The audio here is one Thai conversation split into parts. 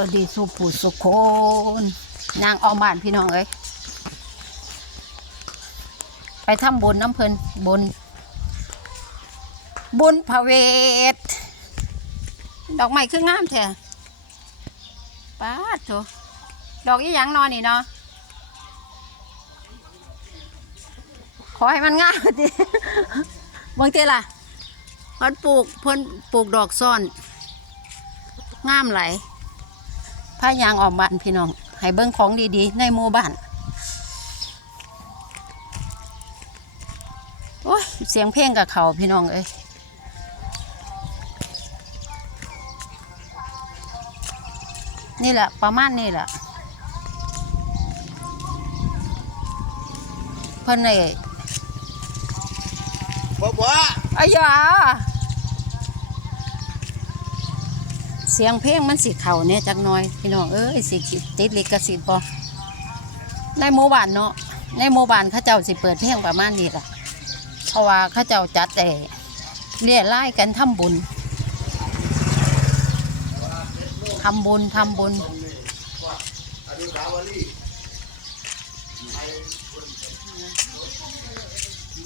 วัสดีสุผู้สุคนนางออมบ้านพี่น้องเอ้ยไปทำบุญน้ำเพลินบุญบุญพระเวท ดอกไม้คืองามแท้ป้าดโถดอกอีหยังนอนนี่เนาะขอให้มันงามดิบางทีล่ะเพิ่นปลูกเพิ่นปลูกดอกซ่อน งามไหลายพายางออกบ้านพี่น้องให้เบิ้งของดีๆ ในหมู่บ้านโอ้ยเสียงเพลงกับเขาพี่น้องเอ้ยนี่แหละประมาณนี่แหละเพิ่นไอ้บ่บ่อายา เสียงเพลงมันสิเข่าเนี่ยจักหน่อยพี่น้องเอ้ยสิติดลิขสิทธิ์บ่ในหมู่บ้านเนาะในหมู่บ้านเขาเจ้าสิเปิดเพลงประมาณนี้ล่ะเพราะว่าเขาเจ้าจัดแต่เรียไล่กันทำบุญทำบุญทำบุญอนุสาวรีย์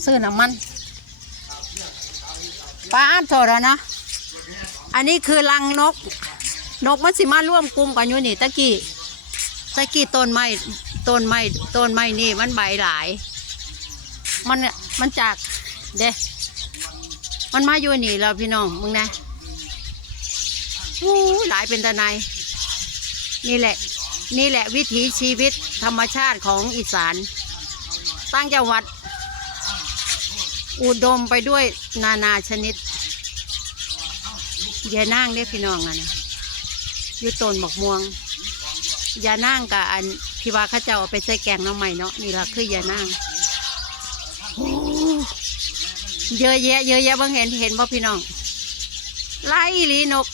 ซื้อน้ำมันป้าดโทษแล้วนะ อันนี้คือรังนก นกมันสิมาร่วมกลุ่มกันอยู่นี่ตะกี้ตะกี้ต้นไม้ต้นไม้ต้นไม้นี่มันใบหลาย มันมันจากเด้มันมาอยู่นี่แล้วพี่น้องมึงนะอู้หลายเป็นตะไนนี่แหละ นี่แหละวิถีชีวิตธรรมชาติของอีสานตั้งจังหวัด อุดมไปด้วยนานาชนิด ยานั่งได้อพี่น้องอะนะอยู่ต้นบักม่วงยานั่งกับอันที่ว่าข้าเจ้าเอาไปใส่แกงน้ำใหม่เนาะนี่ละคือยานั่งเยอะแยะเยอะแยะบางเห็นเห็นบ่พี่น้องไล่ลีนก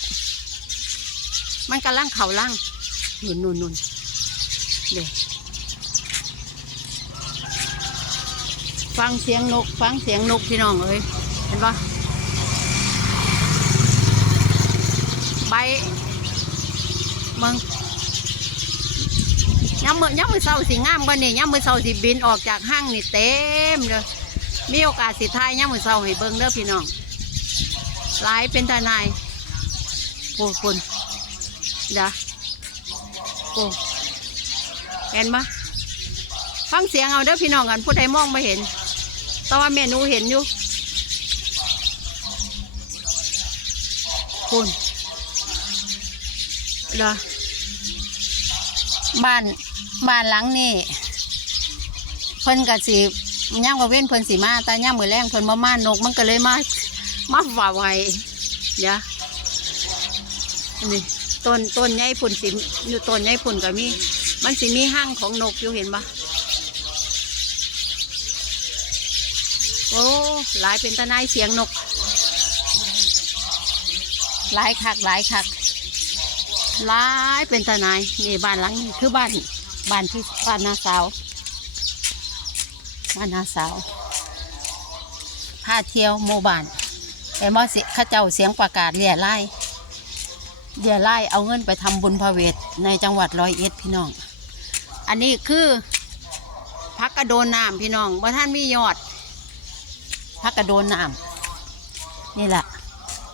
มันกำลังเข่าล่างนุนนุนนุนเดี๋ยวฟังเสียงนก ฟังเสียงนกพี่น้องเอ้ยเห็นปะ ใบมึงย้ำมือย้ำมือเศร้าสิงามกว่านี่ย้ำมือเศร้าสิบินออกจากห้างนี่เต็มเลยมีโอกาสสิทายย้ำมือเศร้าให้เบิ่งเด้อพี่น้องหลายเป็นทนายโอ้คุณเด้อโอ้เห็นปะฟังเสียงเอาเด้อพี่น้องกันผู้ใดมองไม่เห็นแต่ว่าเมนูเห็นอยู่คุณ เหรอบ้านบ้านหลังนี่เพิ่นกะสิย่างกับเว้นเพิ่นสีมาแต่ย่างมือแรงเพิ่นมามานกมันก็เลยมามาฝ่าไว้เดี๋ยวนี่ต้นต้นใหญ่พุ่นสิอยู่ต้นใหญ่พุ่นก็มีมันสิมีห้างของนกอยู่เห็นปะโอ้หลายเป็นตะนายเสียงนก หลายคักหลายคัก หลายเป็นตะนายนี่บ้านหลังนี้คือบ้านบ้านที่บ้านนาสาวบ้านนาสาวพาเที่ยวโมบ้านแต่มอสิข้าเจ้าเสียงประกาศเรียไล่เรียไล่เอาเงินไปทำบุญพระเวทในจังหวัดร้อยเอ็ดพี่น้อง อันนี้คือพักกระโดนน้ำพี่น้องว่าท่านมียอดภาคกระโดนน้ำนี่แหละ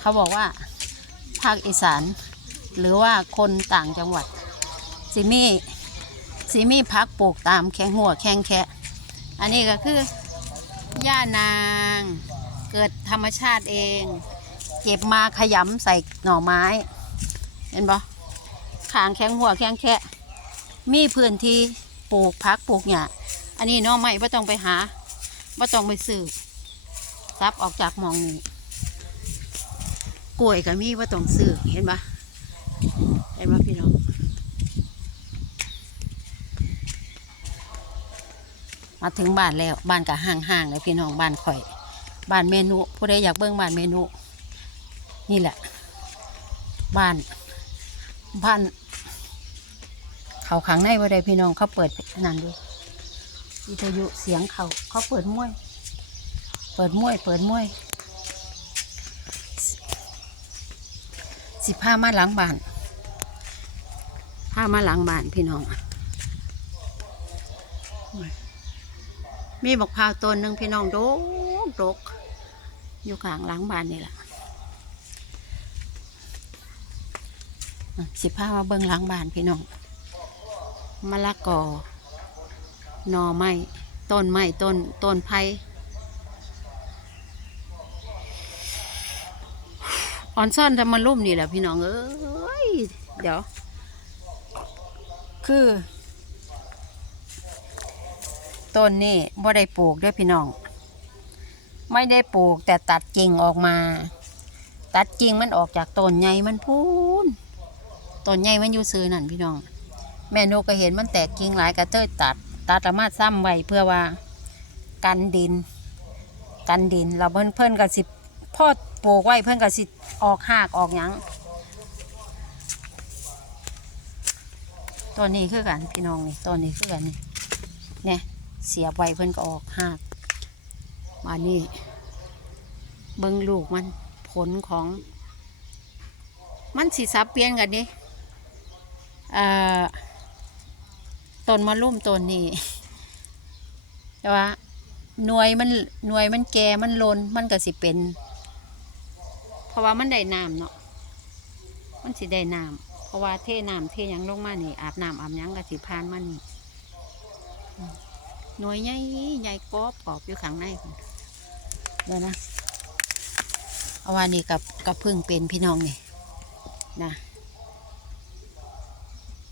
เขาบอกว่าภาคอีสาน หรือว่าคนต่างจังหวัดสิมีสิมีพักปลูกตามแข้งหัวแข้งแคะอันนี้ก็คือย่านางเกิดธรรมชาติเอง เก็บมาขยำใส่หน่อไม้ เห็นปะขางแข้งหัวแข้งแคะมีพื้นที่ปลูกพักปลูกหญ้าอันนี้น้อไม้ไม่ต้องไปหาไม่ต้องไปซื้อซับออกจากหมองนี้กล้วยก็มีว่าต้องซื้อเห็นปะ ห็นปะพี่น้อง มาถึงบ้านแล้วบ้านก็ห่างๆเลยพี่น้องบ้านข่อย บ้านเมนูผู้ใดอยากเบิ่งบ้านเมนู นี่แหละ บ้านบ้าน เขาขังในว่าใดพี่น้องเขาเปิดนั่นดูวิทยุเสียงเขาเขาเปิดมวย เปิดมวย เปิดมวยสิบห้ามาหลังบ้าน พามาหลังบ้านพี่น้องมีบอกพร้าวต้นหนึ่งพี่น้องโดกโดกอยู่ข้างหลังบ้านนี่แหละสิพามาเบิ่งหลังบ้านพี่น้องมะละกอหน่อไม้ต้นไม้ต้นต้นไผ่อ่อนซ่อนจะมาลุ่มนี่แหละพี่น้องเอ้ยเดี๋ยว คือต้นนี่บ่ได้ปลูกด้วยพี่น้อง ไม่ได้ปลูกแต่ตัดกิ่งออกมา ตัดกิ่งมันออกจากต้นใหญ่มันพูนต้นใหญ่มันอยู่ซื้อนั่นพี่น้อง แม่นกก็เห็นมันแตกกิ่งหลายก็เต้ยตัดตัดออกมาซ้ำไว้เพื่อว่า กันดิน กันดินเราเพิ่นเพิ่นก็สิพ่อปลูกไว้เพิ่นก็สิออกหากออกหยัง ตัวนี้คือกันพี่น้องนี่ตัวนี้คือกันนี่เนี่ยเสียบไว้เพิ่นก็ออกหากมานี่เบิ่งลูกมันผลของ มันสีสับเปลี่ยนกันดิเอ่ต้นมะลุ่มต้นนี้แต่ว่าหน่วยมันหน่วยมันแก่มันลนมันก็สิเป็น เพราะว่ามันได้น้ำเนาะมันสิได้น้ำ ราะว่าเทน้ำเทยังลงมานี่อาบน้ำอาบยังก็สิพานมันนี่หน่วยใหญ่ใหญ่กรอบกรอบอยู่ข้างในเดี๋ยวนะเอาว่านี่กับกับพึ่งเป็นพี่น้องนี่นะ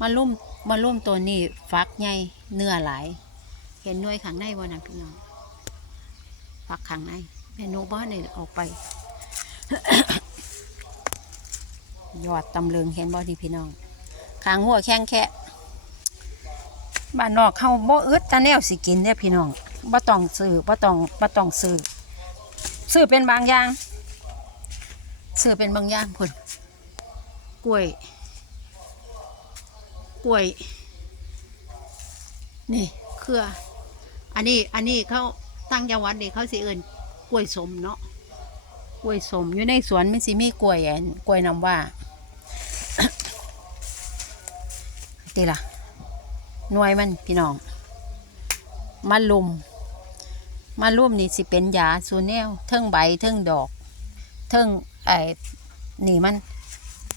มาลุ่มมาลุ่มตัวนี้ฟักใหญ่เนื้อหลายเห็นหน่วยข้างในบ่นะพี่น้องฟักข้างในเมนูบ้านนี่ออกไป ยอดตำลึงเห็นบ่ที่พี่น้องขางหัวแข้งแค่บ้านนอกเข้าบ่อึดตาแนวสิกินเนี่ยพี่น้องบ่ต้องซื้อบ่ต้องบ่ต้องซื้อซื้อเป็นบางอย่างซื้อเป็นบางอย่างพุ่นกล้วยกล้วย นี่เครือ อันนี้อันนี้เขาตั้งจังหวัดนี่เขาสิเอิ้นกล้วยสมเนาะกล้วยสมอยู่ในสวนมันสิมีกล้วยอันกล้วยน้ำว่า ตีละหน่วยมันพี่น้องมาลุมมาลุ่มนี่สิเป็นยาสูแนวเทิงใบเทิงดอก เทิงไอ้นี่มัน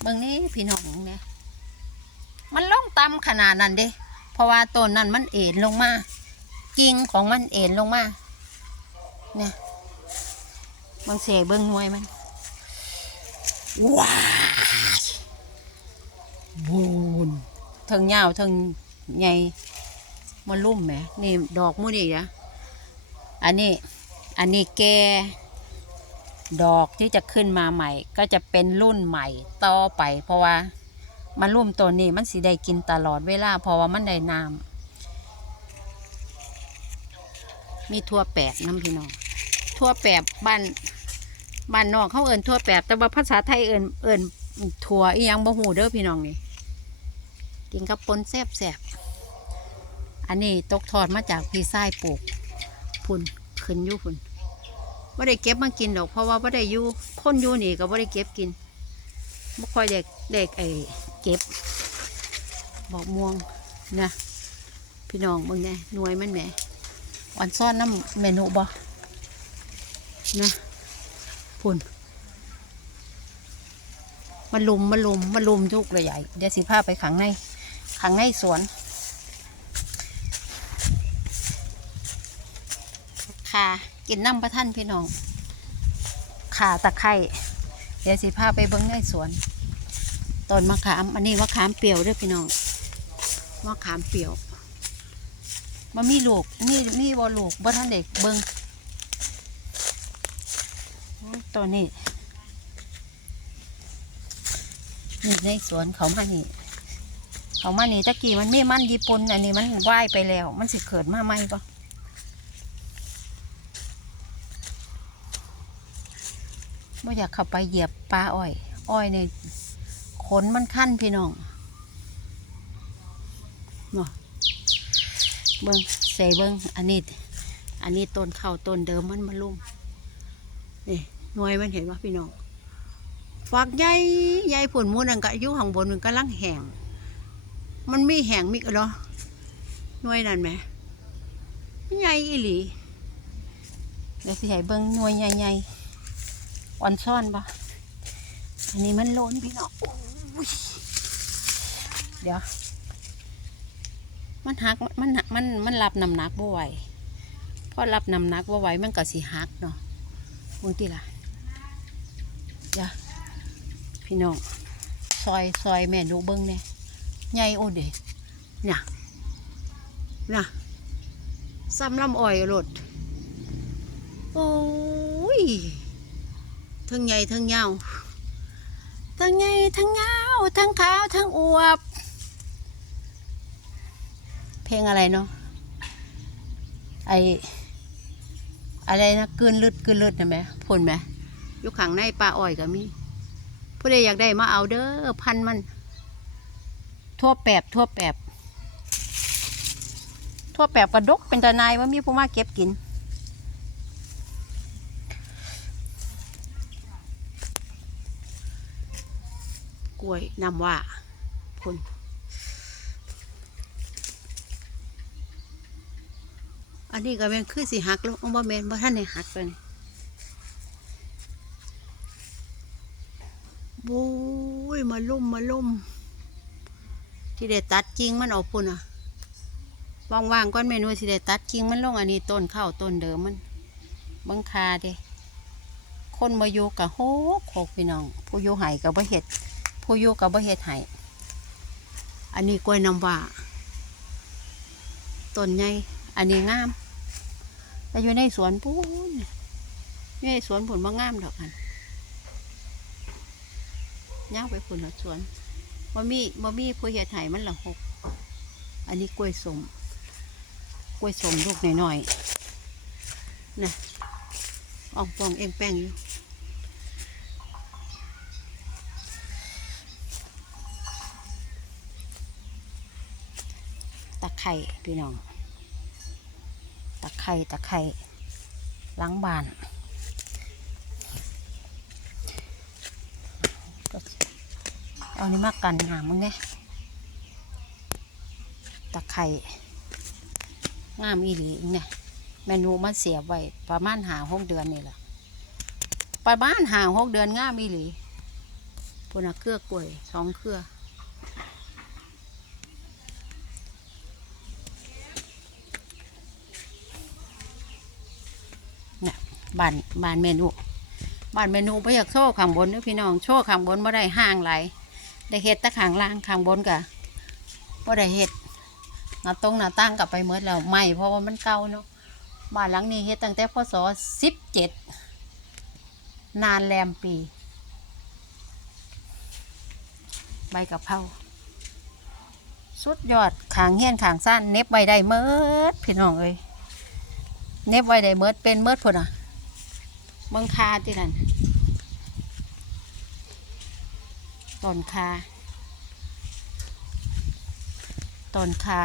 เบิ่งนี้พี่น้องเนี่ยมันล่องต่ำขนาดนั้นเด้ เพราะว่าต้นนั้นมันเอ็นลงมากิ่งของมันเอ็นลงมาเนี่ยบางเสเบิ่งน่วยมันว้าบูน เทิงยาวเทิงใหญ่มันลุ่มแหมนี่ดอกมูนี่นะอันนี้อันนี้แกดอกที่จะขึ้นมาใหม่ ก็จะเป็นรุ่นใหม่ต่อไป เพราะว่ามันรุ่มตัวนี้มันสีได้กินตลอดเวลาเพราะว่ามันได้น้ำมีทั่วแปบน้ำพี่น้องทั่วแปบบ้านบ้านนอกเขาเอิ้นทั่วแปบแต่ว่าภาษาไทยเอิ้นเอิ้นถั่วอียังบ่หูเด้อพี่น้องนี่ กินกับปนแซ่บแซ่บอันนี้ตกทอดมาจากพี่ไส้ปลูกพุ่นขึ้นอยู่พุ่นว่าได้เก็บมากินดอกเพราะว่าว่าได้อยู่คนอยู่นี่ก็ว่าได้เก็บกินไม่ค่อยเด็กเด็กไอ้เก็บ บอกม่วงนะพี่น้องมึงไงหน่วยมันแหนอ่อนซ่อนน้ำเมนูบ่นะพุ่นมันลุมมันลุมมันลุมทุกเลยใหญ่เดี๋ยวสิพาไปขังใน ขังในสวนค่ะกินน้ำประท่านพี่น้องขาตะไคร่เดี๋ยวสิพาไปเบิ้งในสวนต้นมะขามอันนี้มะขามเปรี้ยวเด้วยพี่น้องมะขามเปรี้ยวมันมีลูกนี่นี่บอลูกบ่ท่านเด็กเบิ้งโอ้ยตัวนี้นี่ในสวนเขามานี่ เขามานี่ตะกี้มันไม่มันญี่ปุ่นอันนี้มันว่ายไปแล้ว มันสิเกิดมาไหมปะไม่อยากเข้าไปเหยียบปลาอ้อย อ้อยในขนมันขั้นพี่น้องเนาะเบิ้งใส่เบิ้งอันนี้ อันนี้ต้นข้าวต้นเดิมมันมาลุ่มนี่หน่วยมันเห็นว่าพี่น้องฝักใหญ่ใหญ่ผลมูนันก็อายุข้างบนมันก็ลังแห้ง มันมีแห้งมิกเหรอหน่วยนั่นไหมใหญ่อีหลีเดี๋ยวสิให้เบิ่งหน่วยใหญ่ๆอ่อนซ่อนปะอันนี้มันโลนพี่น้องเดี๋ยว มันหักมันมันมันรับน้ำหนักบ่ไหวพอรับน้ำหนักบ่ไหวมันก็สิหักเนาะมึงติล่ะเดี๋ยวพี่น้องซอยซอยแม่ดูเบิ้งเนี่ย ใหญ่โอเดะเนี่ยน่ะซ้ำลำอ้อยรถโอ้ยทั้งใหญ่ทั้งยาวทั้งใหญ่ทั้งยาวทั้งขาวทั้งอวบ เพลงอะไรเนาะไออะไรนะกืนลืดกืนลืดนะไหมผลไหมอยู่ขังในปลาอ้อยก็มีผู้ใดอยากได้มาเอาเด้อพันมัน ทั่วแปบทั่วแปบทั่วแปบกระดกเป็นตานายว่ามีผู้มาเก็บกินกล้วยนำว่าพนอันนี้ก็แม่นคือสิหักล้วองบ่แมนบ่ท่านได้หักเลยบุ้ยมาลุ่มมาลุ่ม ที่ได้ตัดจริงมันออกพุ่นอะว่างๆก้อนเมนูสิได้ตัดจริงมันลงอันนี้ต้นข้าวต้นเดิมมันบังคาเด้คนมาอยู่กับโฮกโฮกพี่น้อง ผู้อยู่ไห้กับบ่เฮ็ด ผู้อยู่กับบ่เฮ็ดไห้อันนี้กล้วยน้ำว่าต้นใหญ่อันนี้งามแต่อยู่ในสวนปูนอยู่ในสวนผลมางามดอกกันย่างไปผลละสวน บ่มีบ่มีผู้เฮ็ดไห้มันละหก อันนี้กล้วยสม กล้วยสมลูกหน่อยๆนะอองฟองเองแป้งอยู่ตะไคร่พี่น้อง ตะไคร่ตะไคร่ล้างบาน เอานี่มากันหามึงไงตะไคร่งามอีหลีเนี่ยเมนูมันเสียไว้ประมาณหาหกเดือนนี่แหละประมาณหาหกเดือนงามอีหลีปุนน่ะเครือกล้วยสองเครือเนี่ยบ้านบ้านเมนูบ้านเมนูไ่อยากโชว์ข้างบนเด้อพี่น้อง โชว์ข้างบนบ่ได้ห้างไหล ได้เฮ็ดตะขางล่างขางบนกะบ่ได้เฮ็ดหน้าตรงหน้าตั้งกลับไปเมื่อแล้วไม่เพราะว่ามันเก่าเนาะบ้านหลังนี้เฮ็ดตั้งแต่พศสิบเจ็ดนานแรมปี ใบกะเพราสุดยอดขางเฮียนขางสั้นเน็บใบได้เมิดพี่น้องเอ้ยเน็บไว้ได้เมิดเป็นเมิดพุ่นอะเมืองคาที่นั่น ต้นคาต้นคา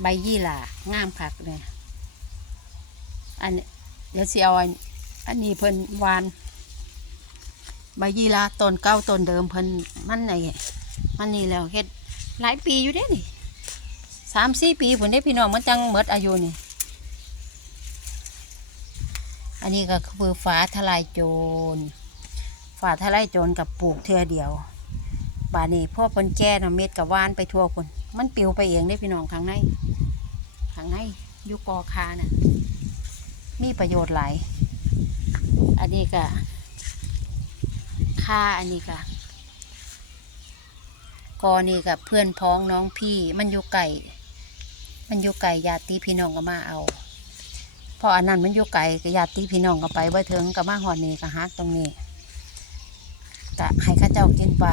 ใบยี่หล่างามคักเลยอันนี้เดี๋ยวสิเอาอันอันนี้เพิ่นวาน ใบยี่หล่าต้นเก้าต้นเดิมเพิ่นมันไหนมันนี่แล้วเฮ็ดหลายปีอยู่เด้นี่สามสี่ปีผลได้พี่น้องมันจังหมดอายุนี่ อันนี้ก็คือฝาทลายโจร ฝาทลายโจรกับปลูกเทือเดียวบานี้พ่อเพิ่นแก่เนาะเม็ดกับว่านไปทั่วคนมันปิวไปเองได้พี่น้องข้างในข้างในอยุกอคาน่ะ มีประโยชน์หลายอันนี้ก็ค่าอันนี้ก็กอนี่กับเพื่อนพ้องน้องพี่ มันอยู่ไก่ มันอยู่ไก่ญาติพี่น้องก็มาเอาพราะอันนั้นมันอยู่ไก่กับญาติพี่น้องก็ไปบ่ถึงก็มาหอดนี่ก็ฮักตรงนี้ ก็ให้ข้าเจ้ากินไป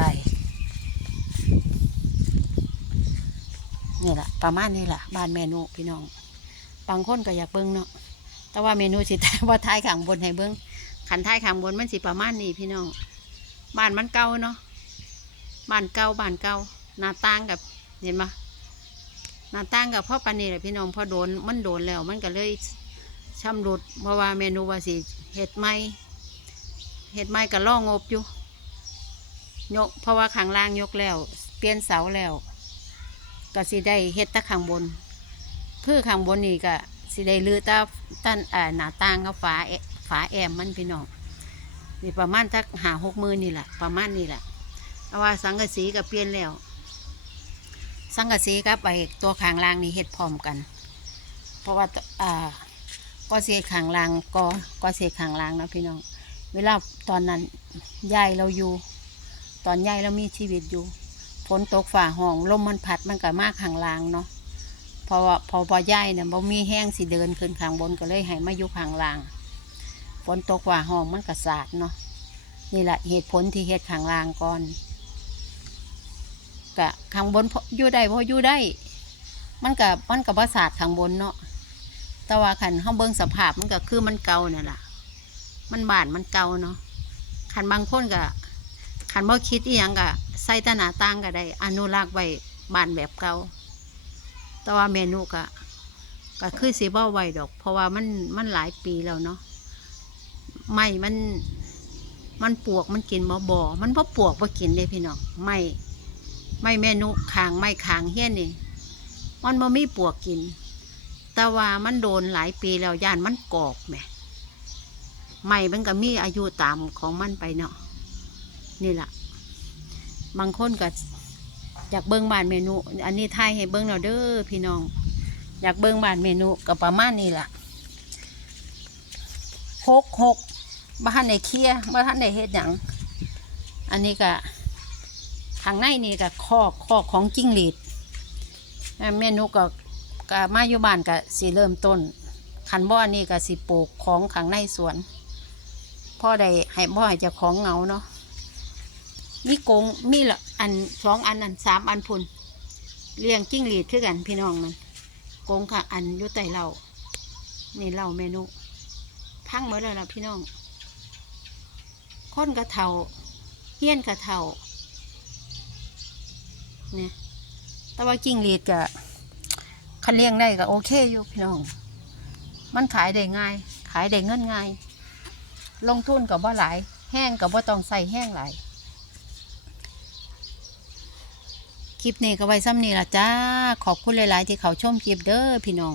นี่แหละประมาณนี้แหละบ้านเมนูพี่น้อง บางคนก็อยากเบิ้งเนาะ แต่ว่าเมนูสิว่าท้ายขังบนให้เบิ้งขันท้ายขังบนมันสิประมาณนี้พี่น้อง บ้านมันเก่าเนาะ บ้านเก่าบ้านเก่าหน้าต่างกับเห็นปะหน้าต่างกับพ่อปานนี่แหละพี่น้องพอโดนมันโดนแล้วมันก็เลยชำรุดเพราะว่าเมนูว่าสิเห็ดไหมเห็ดไหมก็ล่องงบอยู่ ยก เพราะว่าข้างล่างยกแล้ว เปลี่ยนเสาแล้ว ก็สิได้เฮ็ดตะข้างบน คือข้างบนนี่ก็สิได้ลือตาตั้นอ่าหน้าต่างกับฝาแอฝาแอมมันพี่น้องนี่ประมาณทักหาหกมือนี่แหละประมาณนี่แหละแต่ว่าสังกะสีก็เปลี่ยนแล้ว สังกะสีกับไปตัวขางล่างนี่เฮ็ดพร้อมกัน เพราะว่าอ่าก็เสียขางล่างก็ก็เสียขางล่างนะพี่น้อง เวลาตอนนั้นยายเราอยู่ ตอนยายเรามีชีวิตอยู่ฝนตกฝ่าห้องลมมันพัดมันก็มากข้างลางเนาะพราะว่าพอพอย่ายเนี่ยบ่มีแห้งสิเดินขึ้นข้างบนก็เลยให้มาอยู่ข้างล่างฝนตกฝ่าห้องมันก็สาดเนาะนี่แหละเหตุผลที่เฮ็ดข้างล่างก่อนกะข้างบนอยู่ได้เพออยู่ได้ มันกับมันกับว่าสาดข้างบนเนาะแต่ว่าขันห้องเบิ้งสภาพมันก็คือมันเก่าเนี่ยแหละมันบานมันเก่าเนาะขันบางคนก็ ขันบ่คิดอีหยังก็ใส่ตหนาต่างก็ได้ อนุรักษ์ไว้บ้านแบบเก่าแต่ว่าเมนูก็ก็คือสีบ่ไว้ดอก เพราะว่ามันมันหลายปีแล้วเนาะไม่มันมันปวกมันกินบ่บ่มันบ่ปวกบ่กินเลยพี่น้องไม่ไม่เมนูคางไม่คางเฮี้ยนนี่มันบ่มีปวกกิน แต่ว่ามันโดนหลายปีแล้วย่านมันกอบแมใหม่มันก็มีอายุตามของมันไปเนาะ นี่แหละบางคนก็อยากเบิ้งบานเมนู อันนี้ทายให้เบิ้งเราเด้อพี่น้อง อยากเบิ้งบานเมนูก็ประมาณนี้แหละหกหกบ้านในเคียบ้านในเฮ็ดหยังอันนี้ก็ทางในนี่ก็คอกคอกของจิ้งหรีดเมนูก็ก็มาอยู่บ้านก็สิเริ่มต้นคันบ่อนนี่ก็สิปลูกของข้างในสวนพ่อได้ให้บ่ให้เจ้าของเงาเนาะ มีกงมีละอันสองอันอันสามอันพุ่นเลี้ยงจิ้งหรีดคือกันพี่น้องมันกงค่ะ อันอยู่ใต้เรานี่เราเมนูพังหมดแล้วล่ะพี่น้องค้นกระเทาเฮี้ยนกระเทาเนี่ยแต่ว่ากิ้งหรีดก็คันเลี้ยงได้ก็โอเคอยู่พี่น้อง มันขายได้ง่าย ขายได้เงินง่าย ลงทุนกับว่าหลาย แห้งกับว่าต้องใส่แห้งหลาย คลิปนี้ก็ไว้ซ้ำนี้ละจ้า ขอบคุณหลาย ๆ ที่เขาชมคลิปเด้อพี่น้อง